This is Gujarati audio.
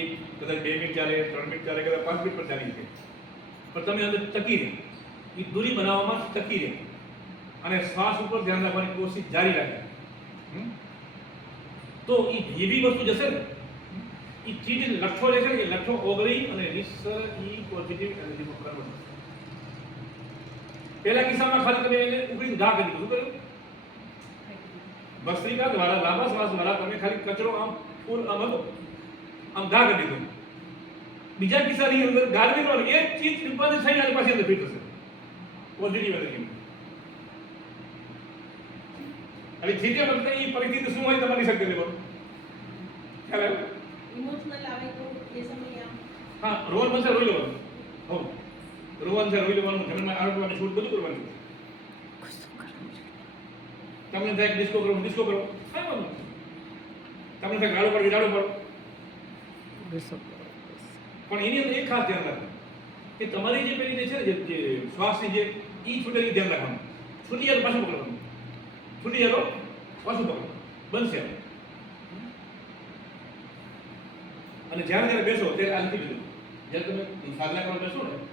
એક કદાચ બે મિનિટ ચાલે ત્રણ મિનિટ ચાલે કદાચ પાંચ મિનિટ પણ ચાલી શકે. પણ તમે અંદર ટકી રહે. એ દૂરી બનાવવામાં ટકી રહે. અને શ્વાસ ઉપર ધ્યાન રાખવાની કોશિશ જારી રાખે? તો એ જે બી વસ્તુ જશે ને? એ ચીજ લઠ્ઠો રહેશે ને એ લઠ્ઠો ઓગળી અને નિસ્સર ઈ પોઝિટિવ એનર્જીમાં કન્વર્ટ થશે પહેલા કિસ્સામાં ખાલી તમે એને ઉકળીને ઘા કરી શું કર્યું? ભસ્ત્રિકા દ્વારા લાંબા શ્વાસ દ્વારા તમે ખાલી કચરો આમ ફૂલ આમ આમ ઘા કરી દીધો. બીજા કિસ્સાની અંદર ઘા નહીં એક ચીજ ડિપોઝિટ થઈ જાય પાછી અંદર ફિટ થશે. પોઝિટિવ એનર્જી હવે જીતે વખતે એ પરિસ્થિતિ શું હોય તમારી શક્તિ લેવો ખ્યાલ આવ્યો? ઇમોશનલ આવે તો એ સમય હા રોલ બનશે રોઈ લેવાનું. હો. રોવાનું છે રોઈ લેવાનું ઘરમાં આરોપવાની છૂટ બધું કરવાનું. તમને થાય ડિસ્કો કરો ડિસ્કો કરો? કાંઈ વાંધો તમને થાય ગાળો પડવી ગાળો પડો. પણ એની અંદર એક ખાસ ધ્યાન રાખવું કે તમારી જે પેલી જે છે ને, જે- શ્વાસની જે એ છૂટે ધ્યાન રાખવાનું. છૂટી જાય પાછું પકડવાનું. છૂટી જાય પાછું પકડો બનશે અને જ્યારે જ્યારે બેસો, ત્યારે આ લીધી લીધું જ્યારે તમે સાધના કરવા બેસો ને